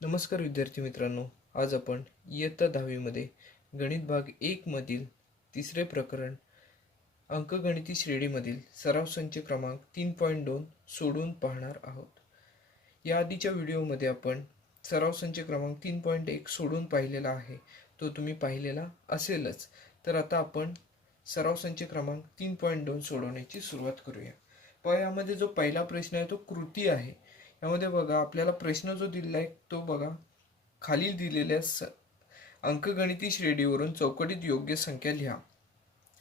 नमस्कार विद्यार्थी मित्रांनो, आज आपण इयत्ता 10वी मध्ये गणित भाग 1 मधील तिसरे प्रकरण अंकगणिती श्रेणीमधील सराव संच क्रमांक 3.2 सोडून पाहणार आहोत. या आधीच्या व्हिडिओमध्ये आपण सराव संच क्रमांक 3.1 सोडून पाहिलेला आहे, तो तुम्ही पाहिलेला असेलच. तर आता आपण सराव संच क्रमांक 3.2 सोडवण्याची सुरुवात करूया. पण यामध्ये जो पहिला प्रश्न आहे तो कृती आहे. यामध्ये बघा, आपल्याला प्रश्न जो दिलेला आहे तो बघा, खालील दिलेल्या अंकगणिती श्रेणीवरून चौकटीत योग्य संख्या लिहा.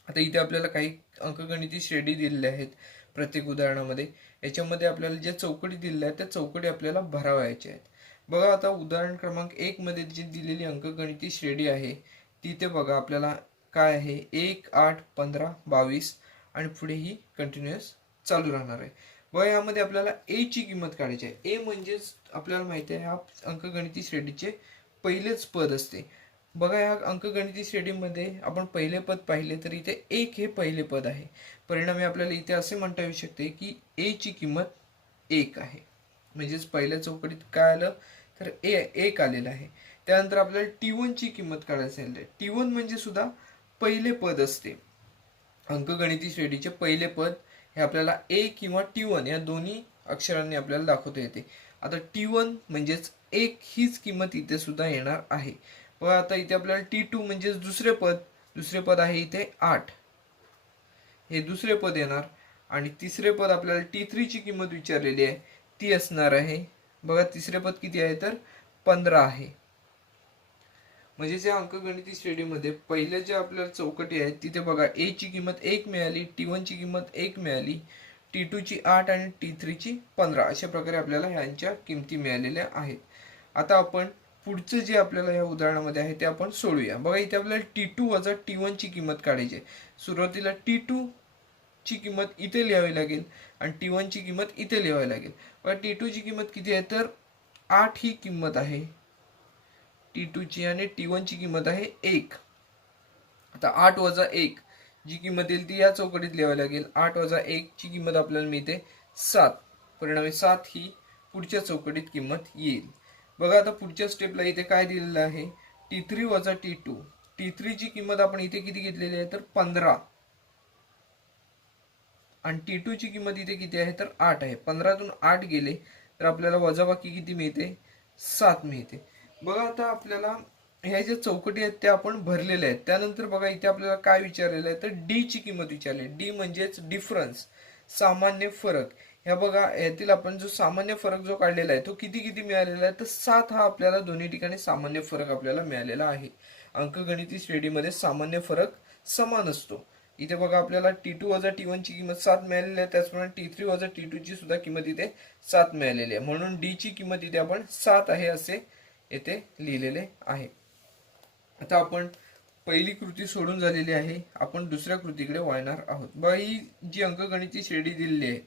आता इथे आपल्याला काही अंकगणिती श्रेणी दिलेल्या आहेत प्रत्येक उदाहरणामध्ये. याच्यामध्ये आपल्याला ज्या चौकटी दिलेल्या आहेत त्या चौकटी आपल्याला भरावायच्या आहेत. बघा, आता उदाहरण क्रमांक 1 मध्ये जी दिलेली अंकगणिती श्रेणी आहे तिथे बघा आपल्याला काय आहे, 1, 8, 15, 22 आणि पुढे ही कंटिन्युअस चालू राहणार आहे. बघा, यामध्ये आपल्याला ए ची किंमत काढायची आहे. ए म्हणजेच आपल्याला माहिती आहे हा अंकगणिती श्रेणीचे पहिलेच पद असते. बघा, या अंकगणिती श्रेणीमध्ये आपण पहिले पद पाहिले तर इथे 1 हे पहिले पद आहे. परिणामी आपल्याला इथे असे म्हणता येऊ शकते की ए ची किंमत 1 आहे. म्हणजेच पहिल्या चौकटीत काय आलं तर ए 1 आलेलं आहे. त्यानंतर आपल्याला T1 ची किंमत काढायची आहे. T1 म्हणजे सुद्धा पहिले पद असते. अंकगणिती श्रेणीचे पहिले पद हे आपल्याला ए किंवा T1 या दोन्ही अक्षरांनी आपल्याला दाखवता येते. आता T1 म्हणजेच 1 हीच किंमत इथे सुद्धा येणार आहे. व आता इथे आपल्याला T2 म्हणजेच दुसरे पद आहे इथे 8, हे दुसरे पद येणार. आणि तिसरे पद आपल्याला T3 ची किंमत विचारलेली आहे ती असणार आहे, बघा तिसरे पद किती आहे तर 15 आहे. म्हणजे या अंकगणिती श्रेणीमध्ये पहिल्या ज्या आपल्याला चौकटी आहेत तिथे बघा ए ची किंमत 1 मिळाली, T1 ची किंमत 1 मिळाली, T2 ची 8 आणि T3 ची 15 अशा प्रकारे आपल्याला ह्यांच्या किमती मिळालेल्या आहेत. आता आपण पुढचं जे आपल्याला या उदाहरणामध्ये आहे ते आपण सोडूया. बघा, इथे आपल्याला T2 वजा T1 ची किंमत काढायची आहे. सुरुवातीला T2 ची किंमत इथे लिहावी लागेल आणि T1 ची किंमत इथे लिहावी लागेल. बघा, T2 ची किंमत किती आहे तर 8 ही किंमत आहे T2 ची आणि T1 ची किंमत आहे 1. आता 8 वजा 1 जी किंमत येईल ती या चौकटीत लिहावी लागेल. 8 वजा 1 ची किंमत आपल्याला मिळते 7. परिणामी 7 ही पुढच्या चौकटीत किंमत येईल. बघा, आता पुढच्या स्टेपला इथे काय दिलेलं आहे, T3 वजा T2. T3 ची किंमत आपण इथे किती घेतलेली आहे तर 15 आणि T2 ची किंमत इथे किती आहे तर 8 आहे. 15तून 8 गेले तर आपल्याला वजाबाकी किती मिळते 7 मिळते. बघा, आता आपल्याला ह्या ज्या चौकटी आहेत त्या आपण भरलेल्या आहेत. त्यानंतर बघा, इथे आपल्याला काय विचारलेलं आहे तर डी ची किंमत विचारली. डी म्हणजेच डिफरन्स, सामान्य फरक. ह्या बघा, यातील आपण जो सामान्य फरक जो काढलेला आहे तो किती मिळालेला आहे तर 7 हा आपल्याला दोन्ही ठिकाणी सामान्य फरक आपल्याला मिळालेला आहे. अंकगणिती श्रेणीमध्ये सामान्य फरक समान असतो. इथे बघा, आपल्याला T2 वजा T1 ची किंमत 7 मिळालेली आहे, त्याचप्रमाणे T3 वजा T2 ची सुद्धा किंमत इथे 7 मिळालेली आहे. म्हणून डी ची किंमत इथे आपण 7 आहे असे येथे लिहिलेले आहे. आता आपण पहिली कृती सोडून झालेली आहे, आपण दुसऱ्या कृतीकडे वळणार आहोत. बघा, ही जी अंकगणिती श्रेणी दिलेली आहे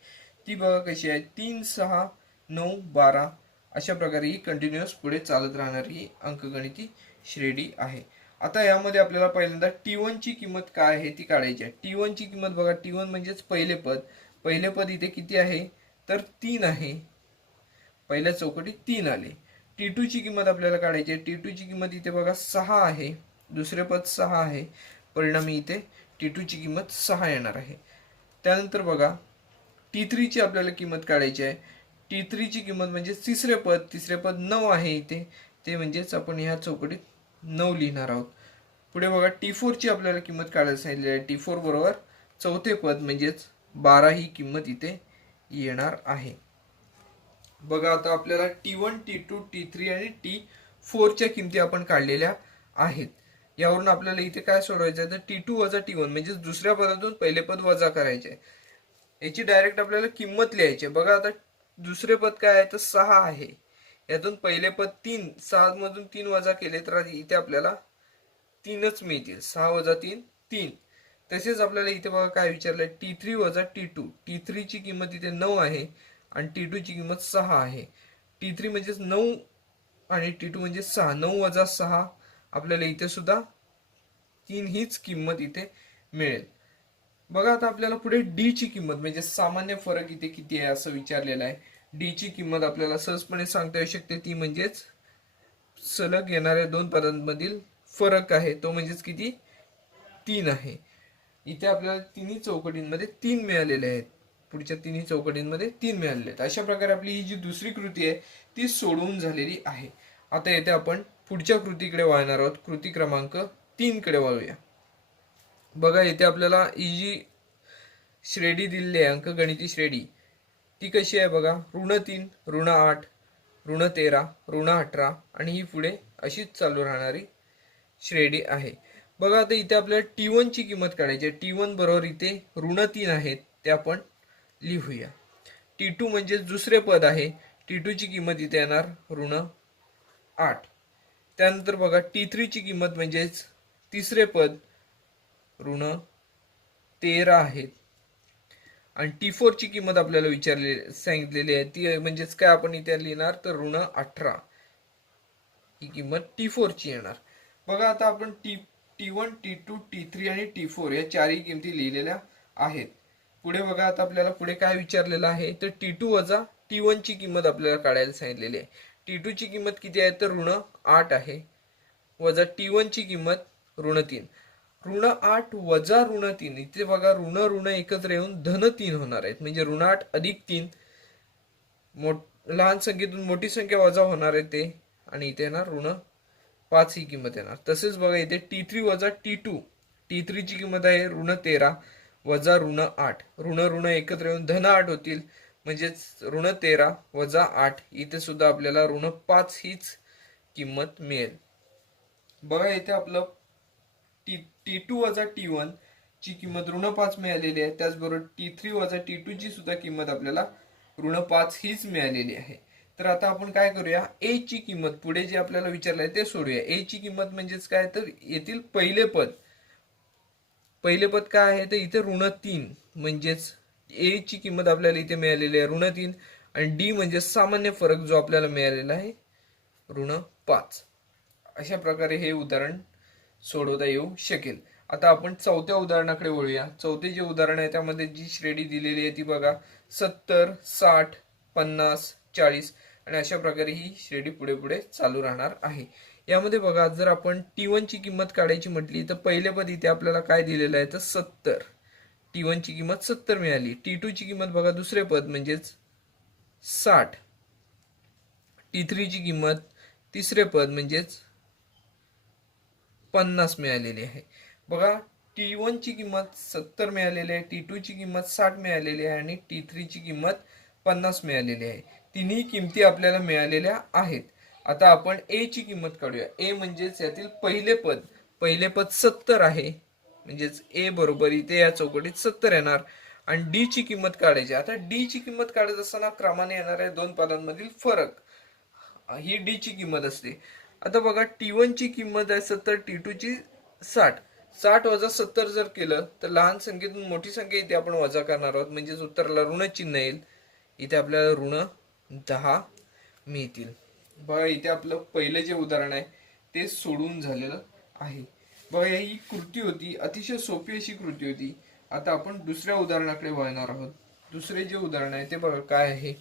ती बघा कशी आहे, 3, 6, 9, 12 अशा प्रकारे ही कंटिन्युअस पुढे चालत राहणारी अंकगणिती श्रेणी आहे. आता यामध्ये आपल्याला पहिल्यांदा T1 ची किंमत काय आहे ती काढायची आहे. T1 ची किंमत बघा, T1 म्हणजेच पहिले पद इथे किती आहे तर 3 आहे. पहिल्या चौकटीत 3 आले. T2 ची किंमत आपल्याला काढायची आहे. T2 ची किंमत इथे बघा 6 आहे, दुसरे पद 6 आहे. परिणामी इथे T2 ची किंमत 6 येणार आहे. त्यानंतर बघा, T3 ची आपल्याला किंमत काढायची आहे. T3 ची किंमत म्हणजे तिसरे पद 9 आहे इथे, ते म्हणजेच आपण ह्या चौकटीत 9 लिहिणार आहोत. पुढे बघा, T4 ची आपल्याला किंमत काढायला सांगितली आहे. T4 बरोबर चौथे पद म्हणजेच 12 ही किंमत इथे येणार आहे. बघा, आता आपल्याला T1, T2, T3 आणि T4 च्या किमती आपण काढलेल्या आहेत. यावरून आपल्याला इथे काय सोडवायचं आहे तर T2 वजा T1 म्हणजे दुसऱ्या पदातून पहिले पद वजा करायचे. याची डायरेक्ट आपल्याला किंमत लिहायची. बघा, आता दुसरे पद काय आहे तर 6 आहे. यातून पहिले पद 3, 6 मधून 3 वजा केले तर इथे आपल्याला 3च मिळतील. 6 वजा 3 3. तसेच आपल्याला इथे बघा काय विचारलंय, T3 वजा T2. T3 ची किंमत इथे 9 आहे आणि T2 ची किंमत 6 आहे. T3 म्हणजेच 9 आणि T2 म्हणजे 6. 9 वजा 6 आपल्याला इथे सुद्धा 3 हीच किंमत इथे मिळेल. बघा, आता आपल्याला पुढे डी ची किंमत म्हणजे सामान्य फरक इथे किती आहे असं विचारलेलं आहे. डी ची किंमत आपल्याला सहजपणे सांगता येऊ शकते, ती म्हणजेच सलग येणाऱ्या दोन पदांमधील फरक आहे तो म्हणजेच किती 3 आहे. इथे आपल्याला तिन्ही चौकटींमध्ये 3 मिळालेले आहेत. पुढच्या तिन्ही चौकटींमध्ये 3 मिळालेले आहेत. अशा प्रकारे आपली ही जी दुसरी कृती आहे ती सोडवून झालेली आहे. आता येथे आपण पुढच्या कृतीकडे वळणार आहोत. कृती क्रमांक 3 कडे वळूया. बघा इथे आपल्याला ही जी श्रेणी दिलेली आहे अंकगणिती श्रेणी ती कशी आहे बघा. -3, -8, -13, -18 आणि ही पुढे अशीच चालू राहणारी श्रेणी आहे. बघा आता इथे आपल्याला T1 ची किंमत काढायची आहे. T1 बरोबर इथे -3 आहेत ते आपण लिहूया. T2 म्हणजे दुसरे पद आहे. T2 ची किंमत इथे येणार -8. त्यानंतर बघा T3 ची किंमत म्हणजेच तिसरे पद -13 आहेत. आणि T4 ची किंमत आपल्याला सांगितलेली आहे ती म्हणजेच काय आपण इथे लिहिणार तर -18 ही किंमत T4 ची येणार. बघा आता आपण T1, T2, T3 आणि T4 या चारही किमती लिहिलेल्या आहेत. पुढे बघा आता आपल्याला पुढे काय विचारलेलं आहे तर T2 वजा T1 ची किंमत आपल्याला काढायला सांगितलेली आहे. T2 ची किंमत किती आहे तर -8 आहे वजा T1 ची किंमत -3. -8 वजा -3 इथे बघा ऋण एकत्र येऊन -3 होणार आहेत म्हणजे -8 अधिक 3 लहान संख्येतून मोठी संख्या वजा होणार आहे ते आणि इथे येणार -5 ही किंमत येणार. तसेच बघा इथे T3 वजा T2 T3 ची किंमत आहे -13 वजा -8 ऋण एकत्र येऊन -8 होतील म्हणजेच -13 वजा 8 इथे सुद्धा आपल्याला -5 हीच किंमत मिळेल. बघा इथे आपलं T2 वजा T1 ची किंमत -5 मिळालेली आहे. त्याचबरोबर T3 वजा T2 ची सुद्धा किंमत आपल्याला -5 हीच मिळालेली आहे. तर आता आपण काय करूया A ची किंमत पुढे जे आपल्याला विचारलंय ते सोडूया. A ची किंमत म्हणजेच काय तर येथील पहिले पद काय आहे तर इथे -3 म्हणजेच A ची किंमत आपल्याला इथे मिळालेली आहे -3 आणि D म्हणजे सामान्य फरक जो आपल्याला मिळालेला आहे -5. अशा प्रकारे हे उदाहरण सोडवता येऊ शकेल. आता आपण चौथ्या उदाहरणाकडे वळूया. चौथे जे उदाहरण आहे त्यामध्ये जी श्रेणी दिलेली आहे ती बघा 70, 60, 50, 40 आणि अशा प्रकारे ही श्रेणी पुढे पुढे चालू राहणार आहे. यामध्ये बघा जर आपण T1 ची किंमत काढायची म्हटली तर पहिले पद इथे आपल्याला काय दिलेलं आहे तर 70. T1 ची किंमत 70 मिळाली. T2 ची किंमत बघा दुसरे पद म्हणजेच 60. T3 ची किंमत तिसरे पद म्हणजेच 50 मिळालेली आहे. बघा T1 ची किंमत 70 मिळालेली आहे, T2 ची किंमत 60 मिळालेली आहे आणि T3 ची किंमत 50 मिळालेली आहे. तिन्ही किमती आपल्याला मिळालेल्या आहेत. आता आपण A ची किंमत काढूया. A म्हणजेच यातील पहिले पद 70 आहे म्हणजेच A बरोबर इथे या चौकटीत 70 येणार आणि D ची किंमत काढायची. आता D ची किंमत काढत असताना क्रमाने येणाऱ्या दोन पदांमधील फरक ही D ची किंमत असते. आता बघा T1 ची किंमत आहे 70, T2 ची 60. 60 वजा 70 जर केलं तर लहान संख्येतून मोठी संख्या इथे आपण वजा करणार आहोत म्हणजेच उत्तराला ऋण चिन्ह येईल. इथे आपल्याला -10 मिळतील. बघा इथे आपलं पहिलं जे उदाहरण आहे ते सोडून झालेलं आहे. बघा ही कृती होती, अतिशय सोपी अशी कृती होती. आता आपण दुसऱ्या उदाहरणाकडे वळणार आहोत. दुसरे जे उदाहरण आहे ते बघा काय आहे.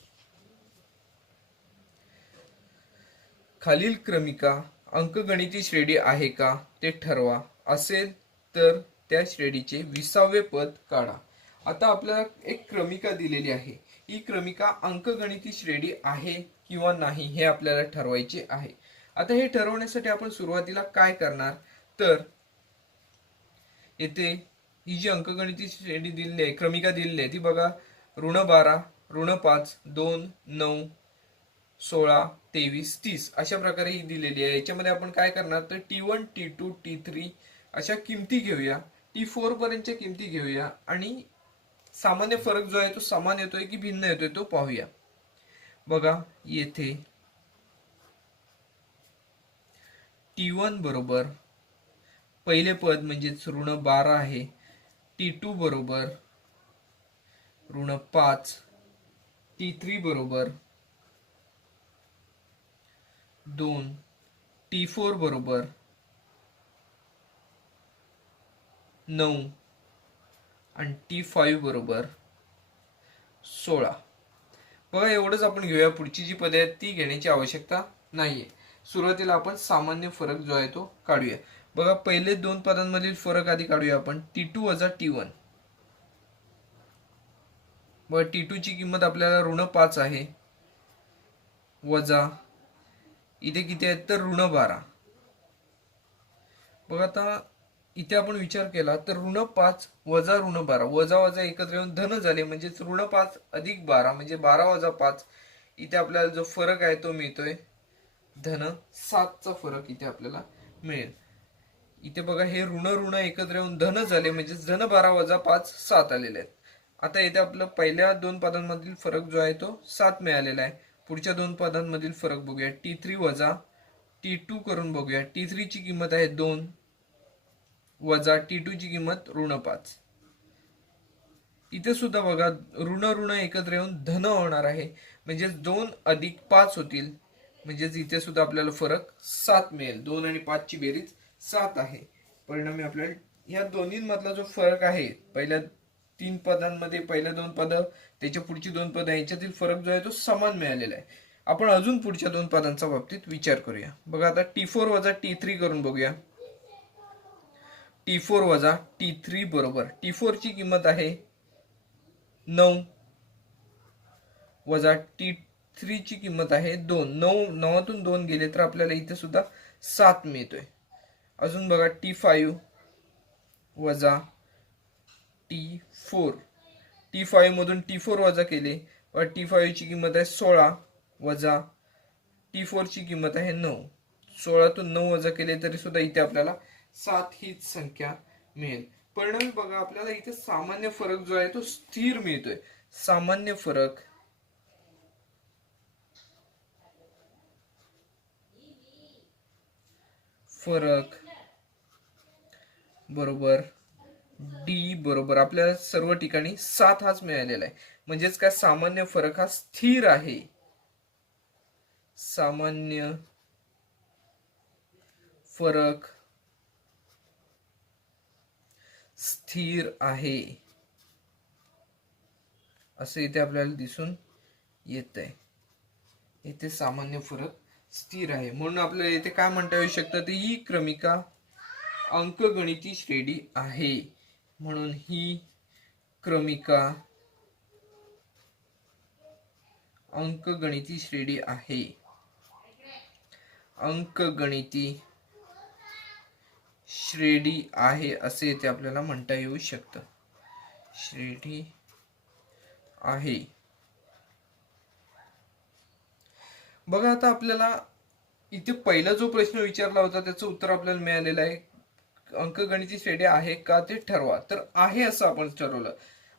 खालील क्रमिका अंकगणिती श्रेणी आहे का ते ठरवा. असेल तर त्या श्रेणीचे 20वे पद काढा. आता आपल्याला एक क्रमिका दिलेली आहे. ही क्रमिका अंकगणिती श्रेणी आहे किंवा नाही हे आपल्याला ठरवायचे आहे. आता हे ठरवण्यासाठी आपण सुरुवातीला काय करणार तर येथे ही जी अंकगणिती श्रेणी दिलेली आहे, क्रमिका दिलेली आहे ती बघा -12, -5, 2, 9, 16, 23, 30 अशा प्रकारे ही दिलेली आहे. याच्यामध्ये आपण काय करणार तर T1, T2, T3 अशा किमती घेऊया. T4 पर्यंतच्या किमती घेऊया आणि सामान्य फरक जो आहे तो समान येतोय की भिन्न येतोय तो पाहूया. बघा येथे T1 बरोबर पहिले पद म्हणजेच -12 आहे. T2 बरोबर -5, T3 बरोबर 2, T4 बरोबर 9 आणि T5 बरोबर 16. बघा एवढंच आपण घेऊया. पुढची जी पदे आहेत ती घेण्याची आवश्यकता नाहीये. सुरुवातीला आपण सामान्य फरक जो आहे तो काढूया. बघा पहिले दोन पदांमधील फरक आधी काढूया आपण. T2 वजा T1. बघा T2 ची किंमत आपल्याला ऋण 5 आहे, वजा इथे किती आहेत तर ऋण 12. बघा आता इथे आपण विचार केला तर ऋण 5 वजा ऋण 12, वजा वजा एकत्र येऊन धन झाले, म्हणजे ऋण 5 अधिक 12 म्हणजे 12 वजा 5. इथे आपल्याला जो फरक आहे तो मिळतोय धन 7 चा फरक इथे आपल्याला मिळेल. इथे बघा हे ऋण ऋण एकत्र येऊन धन झाले, म्हणजे धन 12 वजा 5 7 आलेले आहेत. आता इथे आपलं पहिल्या दोन पदांमधील फरक जो आहे तो 7 मिळालेला आहे. पुढच्या दोन पदांमधील फरक बघूया. T3 वजा T2 करून बघूया. T3 ची किंमत आहे 2 वजा T2 ची किंमत ऋण 5. इथे सुद्धा बघा ऋण ऋण एकत्र येऊन धन होणार आहे, म्हणजे 2 अधिक 5 होतील, म्हणजेच इथे सुद्धा आपल्याला फरक 7 मिळेल. 2 आणि 5 ची बेरीज 7 आहे. परिणामी आपल्याला या दोन्हींमधला जो फरक आहे, पहिल्या 3 पदांमध्ये पहिल्या 2 पद त्याच्या पुढची 2 पद यांच्यातील फरक जो आहे तो समान मिळालेला आहे. आपण अजून पुढच्या 2 पदांच्या बाबतीत विचार करूया. बघा आता T4 वजा T3 करून बघूया. T4 वजा T3 बरोबर T4 ची किंमत आहे 9 वजा T3 ची किंमत आहे 2. 9तून 2 गेले तर आपल्याला इथे सुद्धा 7 मिळतोय. अजून बघा T5 वजा T4. T5 मधून T4 वजा केले व T5 ची किंमत आहे 16 वजा T4 ची किंमत आहे 9. 16तून 9 वजा केले तरी सुद्धा इथे आपल्याला 7 हीच संख्या मिळेल. परिणामी बघा आपल्याला इथे सामान्य फरक जो आहे तो स्थिर मिळतोय. सामान्य फरक बरोबर डी बरोबर आपल्याला सर्व ठिकाणी 7 हाच मिळालेला आहे. म्हणजेच काय, सामान्य फरक हा स्थिर आहे. सामान्य फरक स्थिर आहे असं इथे आपल्याला दिसून येत आहे. इथे सामान्य फरक स्थिर आहे, म्हणून आपल्याला इथे काय म्हणता येऊ शकतं, तर ही क्रमिका अंकगणिती श्रेणी आहे. म्हणून ही क्रमिका अंकगणिती श्रेणी आहे. अंकगणिती श्रेणी आहे असे इथे आपल्याला म्हणता येऊ शकतं. श्रेणी आहे. बघा आता आपल्याला इथे पहिला जो प्रश्न विचारला होता त्याचं उत्तर आपल्याला मिळालेलं आहे. अंकगणिती श्रेणी आहे का ते ठरवा. तर आहे असं आपण ठरवलं.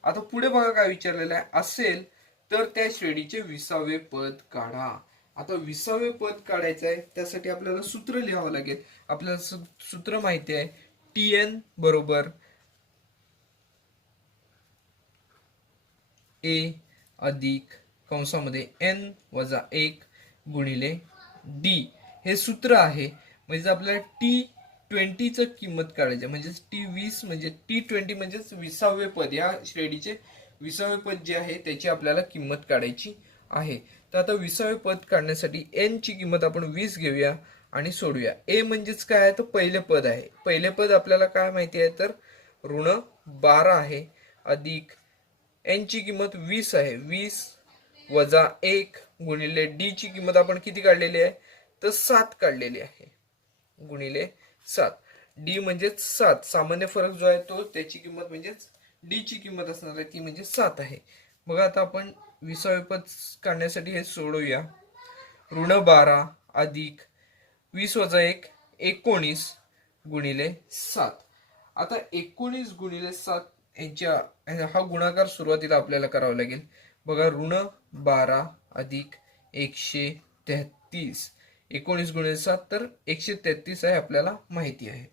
आता पुढे बघा काय विचारलेलं आहे. असेल तर त्या श्रेणीचे 20वे पद काढा. आता 20वे पद काढायचं आहे, त्यासाठी आपल्याला सूत्र लिहावं लागेल. आपल्याला सूत्र माहिती आहे. Tn बरोबर A अधिक कंसामध्ये n वजा 1 गुणिले D हे सूत्र आहे. म्हणजे आपल्याला T20 च किंमत काढायची, म्हणजे T20 म्हणजे T20 म्हणजे 20वे पद, या श्रेणीचे 20वे पद जे आहे त्याची आपल्याला किंमत काढायची आहे. तर आता 20वे पद काढण्यासाठी n ची किंमत आपण 20 घेऊया आणि सोडूया. A म्हणजेच काय आहे, तर पहिले पद आहे. पहिले पद आपल्याला काय माहिती आहे, तर ऋण 12 आहे, अधिक n ची किंमत 20 आहे. 20 वजा 1 गुणिले D ची किंमत आपण किती काढलेली आहे, तर 7 काढलेली आहे, गुणिले 7. D म्हणजेच 7. सामान्य फरक जो आहे तो त्याची किंमत म्हणजेच D ची किंमत असणार आहे ती म्हणजे 7 आहे. बघा आता आपण 20वे पद काढण्यासाठी हे सोडवूया. ऋण 12 अधिक 20 वजा 1 19 गुणिले 7. आता 19 गुणिले 7 यांच्या हा गुणाकार सुरुवातीला आपल्याला करावा लागेल. बघा ऋण 12 अधिक 133. 19 गुणिले 7 तर 133 आहे, आपल्याला माहिती आहे.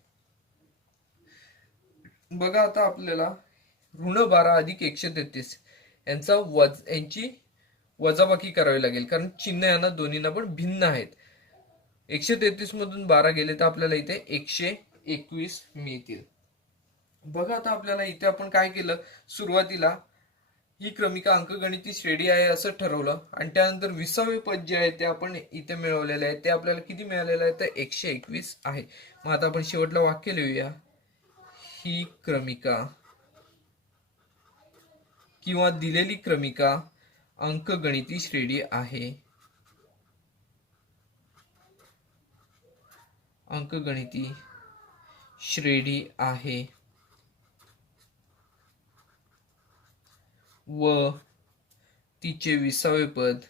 बघा आता आपल्याला ऋण 12 अधिक 133 यांची वजाबाकी करावी लागेल, कारण चिन्ह यांना दोन्हींना पण भिन्न आहेत. 133 मधून 12 गेले तर आपल्याला इथे 121 मिळतील. बघा आता आपल्याला इथे आपण काय केलं, सुरुवातीला ही क्रमिका अंकगणिती श्रेणी आहे असं ठरवलं आणि त्यानंतर 20वे पद जे आहे ते आपण इथे मिळवलेले आहे. ते आपल्याला किती मिळालेलं आहे तर 121 आहे. मग आता आपण शेवटलं वाक्य लिहूया. ही क्रमिका किंवा दिलेली क्रमिका अंकगणिती श्रेणी आहे. अंकगणिती श्रेणी आहे व तिचे 20वे पद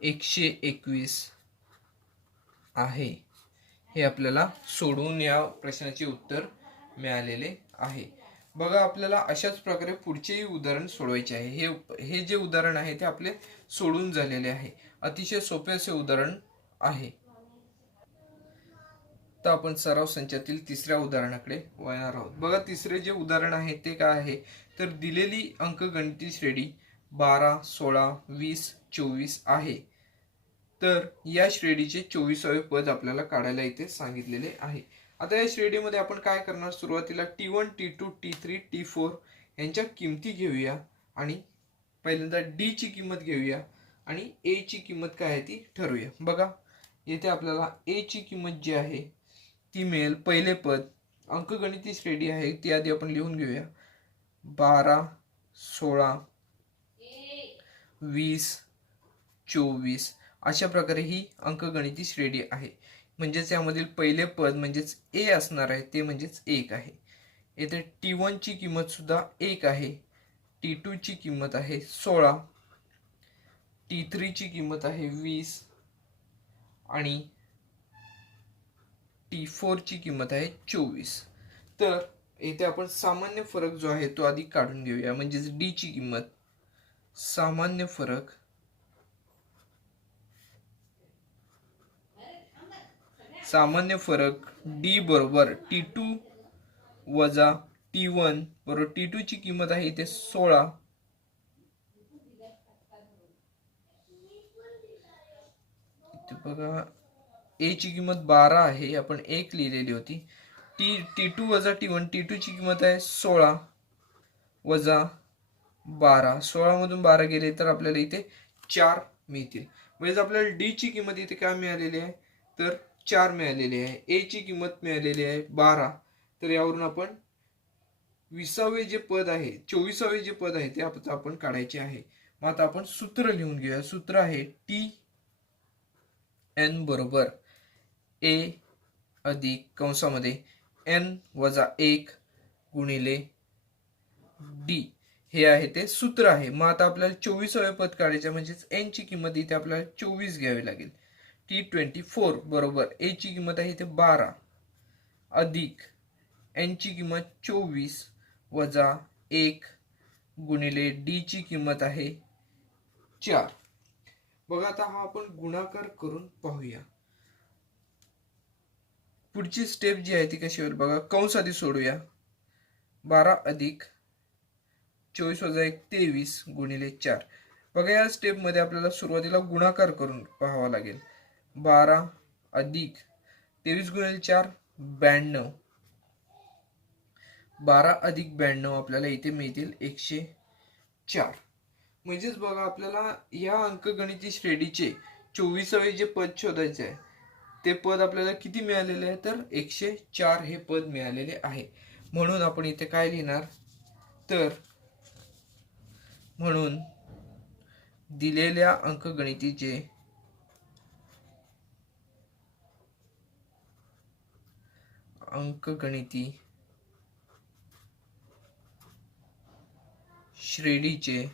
121 आहे. हे आपल्याला सोडवून या प्रश्नाचे उत्तर मिळालेले आहे. बघा, आपल्याला अशाच प्रकारे पुढचेही उदाहरण सोडवायचे आहे. हे जे उदाहरण आहे ते आपले सोडून झालेले आहे. अतिशय सोपे असे उदाहरण आहे. तर आपण सराव संचातील तिसऱ्या उदाहरणाकडे वळणार आहोत. बघा, तिसरे जे उदाहरण आहे ते काय आहे तर दिलेली अंकगणिती श्रेणी 12, 16, 20, 24 आहे. तर या श्रेणीचे 24वे पद आपल्याला काढायला इथे सांगितलेले आहे. आता या श्रेणीमध्ये आपण काय करणार, सुरुवातीला T1, T2, T3, T4 यांच्या किमती घेऊया आणि पहिल्यांदा D ची किंमत घेऊया आणि A ची किंमत काय आहे ती ठरवूया. बघा, येथे आपल्याला A ची किंमत जी आहे ती मिळेल. पहिले पद अंकगणिती श्रेणी आहे ती आधी आपण लिहून घेऊया. 12, 16, 20, 24 अशा प्रकारे ही अंकगणिती श्रेणी आहे. म्हणजेच यामधील पहिले पद म्हणजेच ए असणार आहे ते म्हणजेच 1 आहे. येथे T1 ची किंमत सुद्धा 1 आहे. T2 ची किंमत आहे 16, T3 ची किंमत आहे 20 आणि T4 ची किंमत आहे 24. तर येथे आपण सामान्य फरक जो आहे तो आधी काढून घेऊया. म्हणजेच D ची किंमत सामान्य फरक D बरोबर T2 वजा T1 बरोबर T2 ची किंमत आहे इथे 16 बघा A ची किंमत 12 आहे, आपण 1 लिहिलेली होती. T2 वजा T1, T2 ची किंमत आहे 16 वजा 12. 16 मधून 12 गेले तर आपल्याला इथे 4 मिळतील. म्हणजे आपल्याला D ची किंमत इथे काय मिळालेली आहे तर 4 मिळालेली आहे. A ची किंमत मिळालेली आहे 12. तर यावरून आपण 20वे जे पद आहे 24वे जे पद आहे ते आपण काढायचे आहे. मग आता आपण सूत्र लिहून घेऊया. सूत्र आहे Tn बरोबर A अधिक कंसामध्ये n वजा 1 गुणिले D हे आहे ते सूत्र आहे. मग आता आपल्याला 24वे पद काढायचे म्हणजेच n ची किंमत इथे आपल्याला 24 घ्यावी लागेल. T24 बरोबर A ची किंमत आहे इथे 12 अधिक n ची किंमत 24 वजा 1 गुणिले D ची किंमत आहे 4. बघा, आता हा आपण गुणाकार करून पाहूया. पुढची स्टेप जी आहे ती कशी होईल बघा. कंस आधी सोडूया. 12 अधिक 24 वजा 1 23 गुणिले 4. बघा, या स्टेप मध्ये आपल्याला सुरुवातीला गुणाकार करून पाहावा लागेल. 12 अधिक 23 गुणिले 4 92. 12 अधिक 92 आपल्याला इथे मिळतील 104. म्हणजेच बघा, आपल्याला या अंकगणिती श्रेणीचे 24वे जे पद शोधायचे आहे ते पद आपल्याला किती मिळालेले आहे तर 104 हे पद मिळालेले आहे. म्हणून आपण इथे काय लिहिणार तर म्हणून दिलेल्या अंकगणितीचे अंकगणिती श्रेणीचे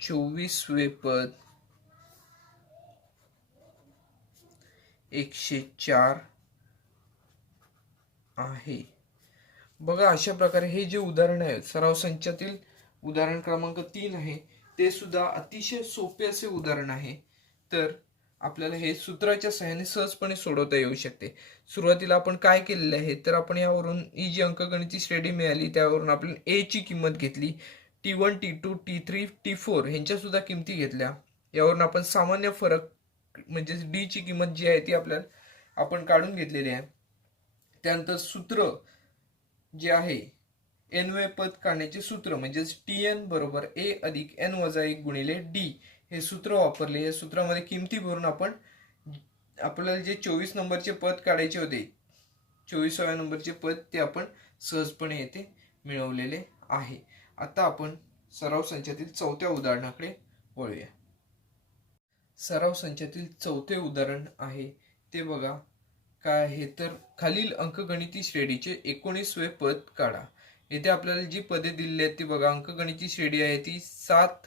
24वे पद 104 आहे. बघा, अशा प्रकारे हे जे उदाहरण आहे सराव संचातील उदाहरण क्रमांक 3 आहे ते सुद्धा अतिशय सोपे असे उदाहरण आहे. तर आपल्याला हे सूत्राच्या सहाय्याने सहजपणे सोडवता येऊ शकते. सुरुवातीला आपण काय केलेले आहे तर आपण यावरून ही जी अंकगणिती श्रेणी मिळाली त्यावरून आपण A ची किंमत घेतली T1 T2 T3 T4 ह्यांच्या सुद्धा किमती घेतल्या. यावरून आपण सामान्य फरक म्हणजे डी ची किंमत जी आहे ती आपल्याला आपण काढून घेतलेली आहे. त्यानंतर सूत्र जे आहे एनवे पद काढण्याचे सूत्र म्हणजेच TN बरोबर A अधिक N वजा 1 गुणिले D हे सूत्र वापरले. या सूत्रामध्ये किमती भरून आपण आपल्याला जे 24 नंबरचे पद काढायचे होते, 24व्या नंबरचे पद ते आपण सहजपणे येथे मिळवलेले आहे. आता आपण सराव संचातील चौथ्या उदाहरणाकडे वळूया. सराव संचातील चौथे उदाहरण आहे ते बघा काय आहे तर खालील अंकगणिती श्रेणीचे 19वे पद काढा. येथे आपल्याला जी पदे दिलेली आहेत ती बघा. अंकगणिती श्रेणी आहे ती 7,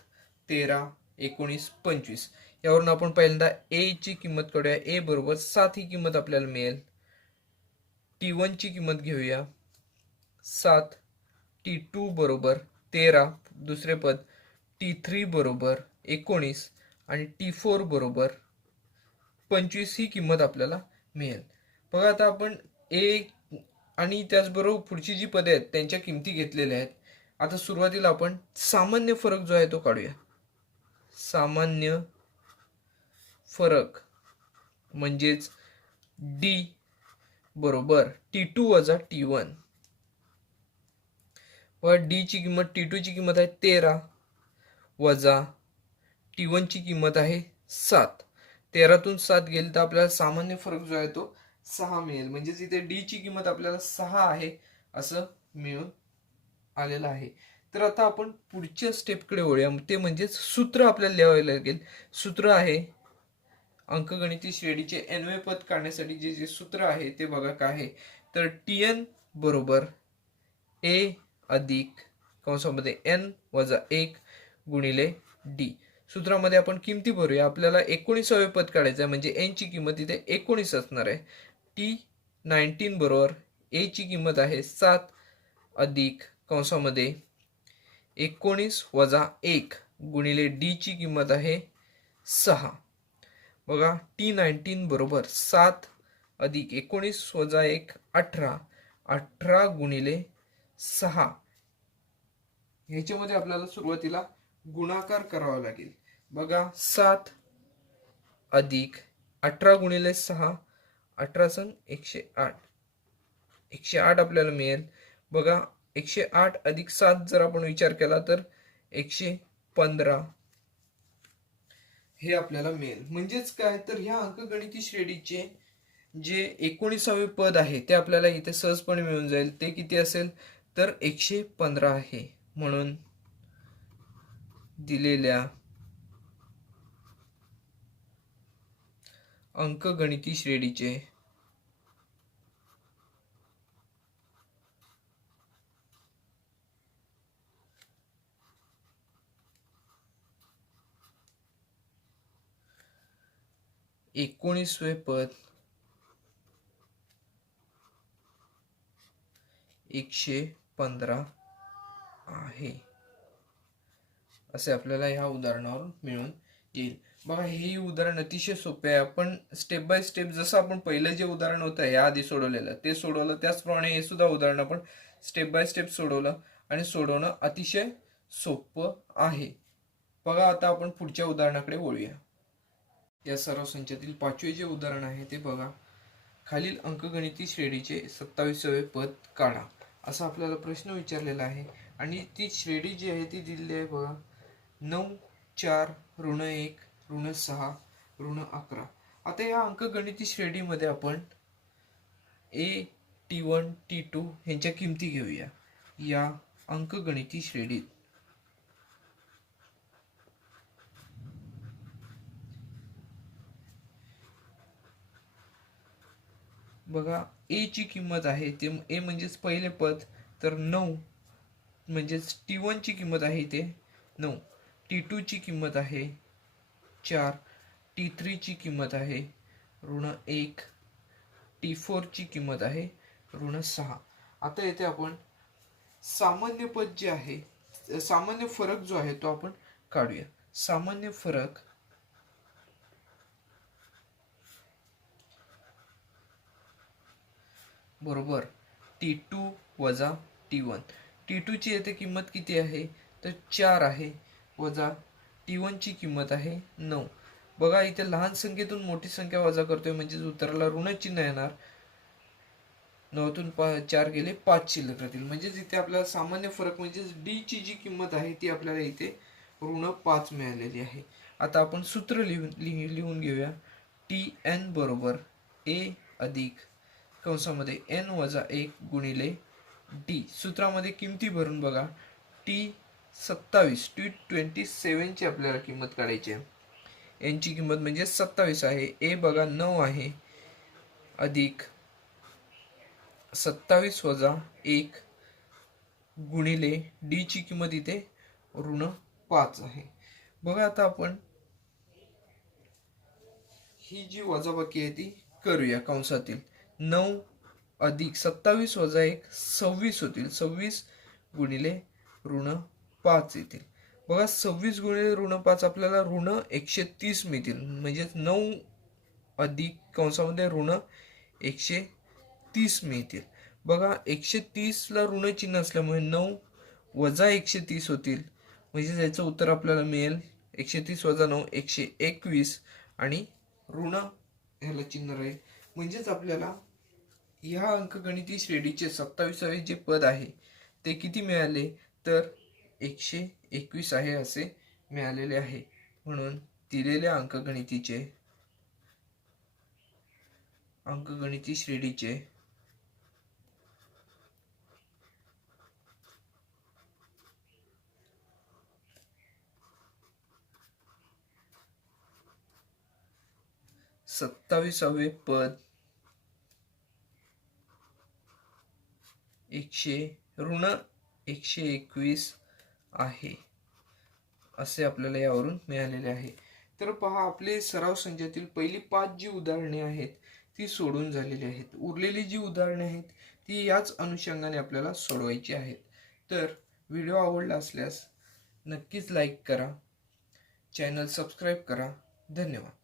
13, 19, 25. यावरून आपण पहिल्यांदा ए ची किंमत काढूया. ए बरोबर 7 ही किंमत आपल्याला मिळेल. T1 ची किंमत घेऊया 7. T2 बरोबर 13 दुसरे पद. T3 बरोबर 19 आणि T4 बरोबर 25 ही किंमत आपल्याला मिळेल. बघा आता आपण ए आणि त्याचबरोबर पुढची जी पदे आहेत त्यांच्या किमती घेतलेल्या आहेत. आता सुरुवातीला आपण सामान्य फरक जो आहे तो काढूया. सामान्य फरक म्हणजेच डी बरोबर T2 वजा T1. व डी ची किंमत T2 ची किंमत आहे 13 वजा T1 ची किंमत आहे 7. 13तून 7 गेली तर आपल्याला सामान्य फरक जो आहे तो 6 मिळेल. म्हणजेच इथे डी ची किंमत आपल्याला 6 आहे असं मिळून आलेलं आहे. तर आता आपण पुढच्या स्टेपकडे वळूया. ते म्हणजेच सूत्र आपल्याला लिहावे लागेल. सूत्र आहे अंकगणिती श्रेणीचे एनवे पद काढण्यासाठी जे सूत्र आहे ते बघा काय आहे तर TN बरोबर A अधिक कंसामध्ये N वजा 1 गुणिले D. सूत्रामध्ये आपण किमती भरूया. आपल्याला 19वे पद काढायचं आहे म्हणजे N ची किंमत इथे 19 असणार आहे. T19 बरोबर A ची किंमत आहे 7 अधिक कंसामध्ये 19 वजा 1 गुणिले D ची किंमत आहे 6. बघा T19 बरोबर 7 अधिक 19 वजा 1 18. 18 गुणिले 6 ह्याच्यामध्ये आपल्याला सुरुवातीला गुणाकार करावा लागेल. बघा 7 अधिक 18 गुणिले 6 18 सन 108. 108 आपल्याला मिळेल. बघा 108 अधिक 7 जर आपण विचार केला तर 115 हे आपल्याला मिळेल. म्हणजेच काय तर ह्या अंकगणिती श्रेणीचे जे 19वे पद आहे ते आपल्याला इथे सहजपणे मिळून जाईल. ते किती असेल तर 115 आहे. म्हणून दिलेल्या अंकगणिती श्रेणीचे एकोणीसवे पद 115 आहे असे आपल्याला ह्या उदाहरणावरून मिळून येईल. बघा हे उदाहरण अतिशय सोपे आहे. आपण स्टेप बाय स्टेप जसं आपण पहिलं जे उदाहरण होतं या आधी सोडवलेलं ते सोडवलं त्याचप्रमाणे हे सुद्धा उदाहरण आपण स्टेप बाय स्टेप सोडवलं आणि सोडवणं अतिशय सोपं आहे. बघा आता आपण पुढच्या उदाहरणाकडे वळूया. या सराव संचातील 5वे जे उदाहरण आहे ते बघा. खालील अंकगणिती श्रेणीचे 27वे पद काढा असा आपल्याला प्रश्न विचारलेला आहे आणि ती श्रेणी जी आहे ती दिलेली आहे बघा 9, 4, ऋण 1, ऋण 6, ऋण 11. आता या अंकगणिती श्रेणीमध्ये आपण A, T1, T2 ह्यांच्या किमती घेऊया. या अंकगणिती श्रेणीत बघा A ची किंमत आहे ते A म्हणजेच पहिले पद तर 9 म्हणजेच T1 ची किंमत आहे ते 9. T2 ची किंमत आहे 4. T3 ची किंमत आहे ऋण 1. T4 ची किंमत आहे ऋण 6. आता येथे आपण सामान्य पद जे आहे सामान्य फरक जो आहे तो आपण काढूया. सामान्य फरक बरोबर T2 वजा T1. T2 ची येथे किंमत किती आहे तर 4 आहे, वजा T1ची किंमत आहे 9. बघा इथे लहान संख्येतून मोठी संख्या वजा करतोय म्हणजेच उत्तराला ऋण चिन्ह येणार. 9तून 4 गेले 5 शिल्लक राहतील. म्हणजेच इथे आपल्याला सामान्य फरक म्हणजेच डी ची जी किंमत आहे ती आपल्याला इथे ऋण 5 मिळालेली आहे. आता आपण सूत्र लिहून घेऊया. Tn बरोबर a अधिक कंसामध्ये n वजा 1 गुणिले d. सूत्रामध्ये किमती भरून बघा. T27 ची आपल्याला किंमत काढायची आहे. n ची किंमत म्हणजे 27 आहे. a बघा 9 आहे, अधिक 27 वजा 1 गुणिले डी ची किंमत इथे ऋण 5 आहे. बघा आता आपण ही जी वजाबाकी आहे ती करूया. कंसातील 9 अधिक 27 वजा 1 26 होतील. 26 गुणिले ऋण 5 येतील. बघा 26 गुणिले ऋण 5 आपल्याला ऋण 130 मिळतील. म्हणजेच 9 अधिक कंसामध्ये ऋण 130 मिळतील. बघा 130 ला ऋण चिन्ह असल्यामुळे 9 वजा 130 होतील. म्हणजे याचं उत्तर आपल्याला मिळेल 130 वजा 9 121 आणि ऋण ह्याला चिन्ह राहील. म्हणजेच आपल्याला ह्या अंकगणिती श्रेणीचे 27वे जे पद आहे ते किती मिळाले तर 121 आहे असे मिळालेले आहे. म्हणून दिलेल्या अंकगणिती श्रेणीचे सत्ताविसावे पद ऋण 121 आहे असे आपल्याला यावरून मिळालेले आहे. तर पहा, आपले सराव संचातील पहिली 5 जी उदाहरणे आहेत ती सोडून झालेली आहेत. उरलेली जी उदाहरणे आहेत ती याच अनुषंगाने आपल्याला सोडवायची आहेत. तर व्हिडिओ आवडला असल्यास नक्कीच लाईक करा, चॅनल सबस्क्राईब करा. धन्यवाद.